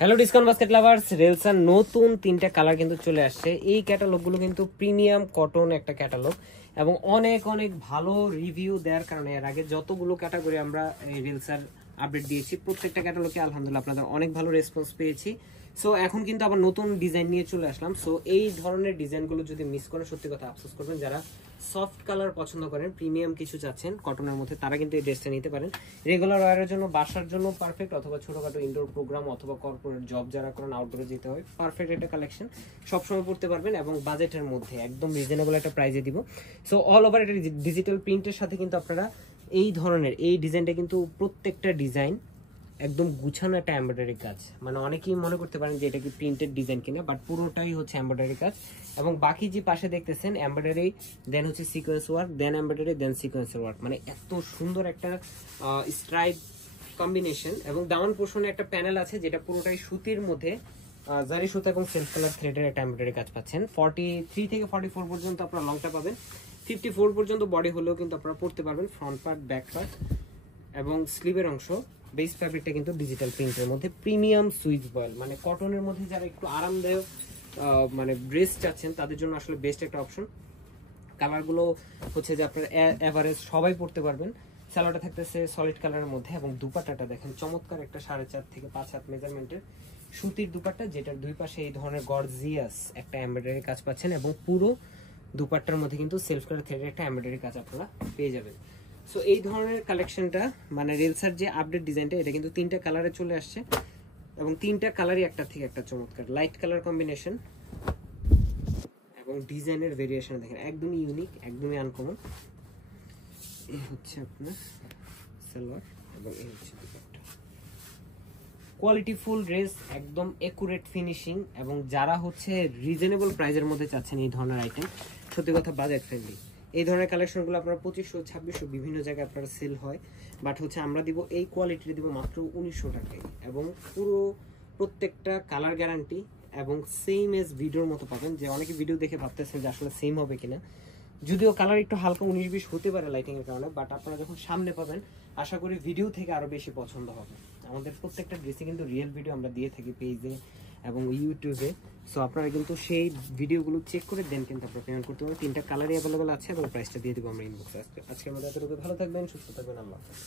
Hello discount basket lovers, রেলসার নতুন 3টা colour কিন্তু চলে আসছে। এই ক্যাটালগুলো কিন্তু প্রিমিয়াম কটন একটা ক্যাটালগ এবং অনেক অনেক ভালো রিভিউ দেওয়ার কারণে এর আগে যতগুলো ক্যাটাগরি আমরা এই রেলসার আপডেট দিয়েছি প্রত্যেকটা ক্যাটালগে আলহামদুলিল্লাহ আপনাদের অনেক ভালো রেসপন্স পেয়েছি। সো এখন কিন্তু আবার নতুন ডিজাইন নিয়ে চলে আসলাম। সো এই ধরনের ডিজাইনগুলো যদি মিস করেন সত্যি কথা আফসোস করবেন। যারা সফট কালার পছন্দ করেন, প্রিমিয়াম কিছু চাচ্ছেন কটনের মধ্যে, তারা কিন্তু এই ড্রেসটা নিতে পারেন। রেগুলার ওয়ারের জন্য, বাসার জন্য পারফেক্ট, অথবা ছোটখাটো ইনডোর প্রোগ্রাম অথবা কর্পোরেট জব যারা করেন আউটডোরে যেতে হয়, পারফেক্ট একটা কালেকশন। সবসময় পড়তে পারবেন এবং বাজেটের মধ্যে একদম রিজনেবল একটা প্রাইজে দিব। সো অল ওভার এটা ডিজিটাল প্রিন্টের সাথে কিন্তু আপনারা এই ধরনের এই ডিজাইনটা কিন্তু প্রত্যেকটা ডিজাইন একদম গুছানো একটা এমব্রয়ডারি কাজ। মানে অনেকেই মনে করতে পারেন যে এটা কি প্রিন্টেড ডিজাইন কিনা, বাট পুরোটাই হচ্ছে এমব্রয়ডারি কাজ। এবং বাকি যে পাশে দেখতেছেন এমব্রয়ডারি, দেন হচ্ছে সিকোয়েন্স ওয়ার্ক, দেন এমব্রয়ডারি, দেন সিকোয়েন্সের ওয়ার্ক। মানে এত সুন্দর একটা স্ট্রাইপ কম্বিনেশন। এবং ডাউন পোর্শনে একটা প্যানেল আছে যেটা পুরোটাই সুতির মধ্যে জারি সুতা এবং সেলফ কালার থ্রেডের একটা এমব্রয়ডারি কাজ পাচ্ছেন। 43 থেকে 44 পর্যন্ত আপনারা লংটা পাবেন। 54 পর্যন্ত বডি হলেও কিন্তু আপনারা পড়তে পারবেন। ফ্রন্ট পার্ট, ব্যাক পার্ট এবং স্লিভের অংশ বেস ফ্যাব্রিকটা কিন্তু ডিজিটাল প্রিন্টের মধ্যে প্রিমিয়াম সুইচ বয়েল। মানে কটনের মধ্যে যারা একটু আরামদায়ক মানে ড্রেস চাচ্ছেন তাদের জন্য আসলে বেস্ট একটা অপশন। কালারগুলো হচ্ছে যে আপনার এভারেজ সবাই পড়তে পারবেন। স্যালোটা থাকতেছে সলিড কালারের মধ্যে এবং দুপাট্টাটা দেখেন চমৎকার একটা 4.5 থেকে 5 হাত মেজারমেন্টের সুতির দুপাট্টা, যেটার দুই পাশে এই ধরনের গর্জিয়াস একটা এমব্রয়ডারি কাজ পাচ্ছেন এবং পুরো দুপাট্টার মধ্যে কিন্তু সেলফ কালার থ্রেডের একটা এমব্রয়ডারি কাজ আপনারা পেয়ে যাবেন। সো এই ধরনের কালেকশনটা মানে রেলসার যে আপডেট ডিজাইনটা, এটা কিন্তু 3টা কালারে চলে আসছে এবং 3টা কালারই একটা থেকে একটা চমৎকার লাইট কালার কম্বিনেশন এবং ডিজাইনের ভেরিয়েশন দেখেন একদমই ইউনিক, একদমই আনকমন। এই হচ্ছে আপনার সালোয়ার এবং এই হচ্ছে দুপাট্টা। কোয়ালিটি ফুল ড্রেস, একদম একুরেট ফিনিশিং এবং যারা হচ্ছে রিজনেবল প্রাইজের মধ্যে চাচ্ছেন এই ধরনের আইটেম, সত্যি কথা বাজেট ফ্রেন্ডলি। এই ধরনের কালেকশনগুলো আপনারা 2500, 2600 বিভিন্ন জায়গায় আপনারা সেল হয়, বাট হচ্ছে আমরা দিব এই কোয়ালিটির দিব মাত্র 1900 টাকায় এবং পুরো প্রত্যেকটা কালার গ্যারান্টি এবং সেম এজ ভিডিওর মতো পাবেন। যে অনেকে ভিডিও দেখে ভাবতেছেন যে আসলে সেম হবে কিনা, যদিও কালার একটু হালকা 19-20 হতে পারে লাইটিং এর কারণে, বাট আপনারা যখন সামনে পাবেন আশা করি ভিডিও থেকে আরো বেশি পছন্দ হবে। আমাদের প্রত্যেকটা ড্রেসে কিন্তু রিয়েল ভিডিও আমরা দিয়ে থাকি পেজে এবং ইউটিউবে। সো আপনারা কিন্তু সেই ভিডিওগুলো চেক করে দেন কিন্তু আপনারা পেমেন্ট করতে পারবেন। 3টা কালারই অ্যাভেলেবল আছে এবং প্রাইসটা দিয়ে দেবো আমরা ইনবক্সে। আজকের মধ্যে এতটুকু, ভালো থাকবেন, সুস্থ থাকবেন, আল্লাহ হাফেজ।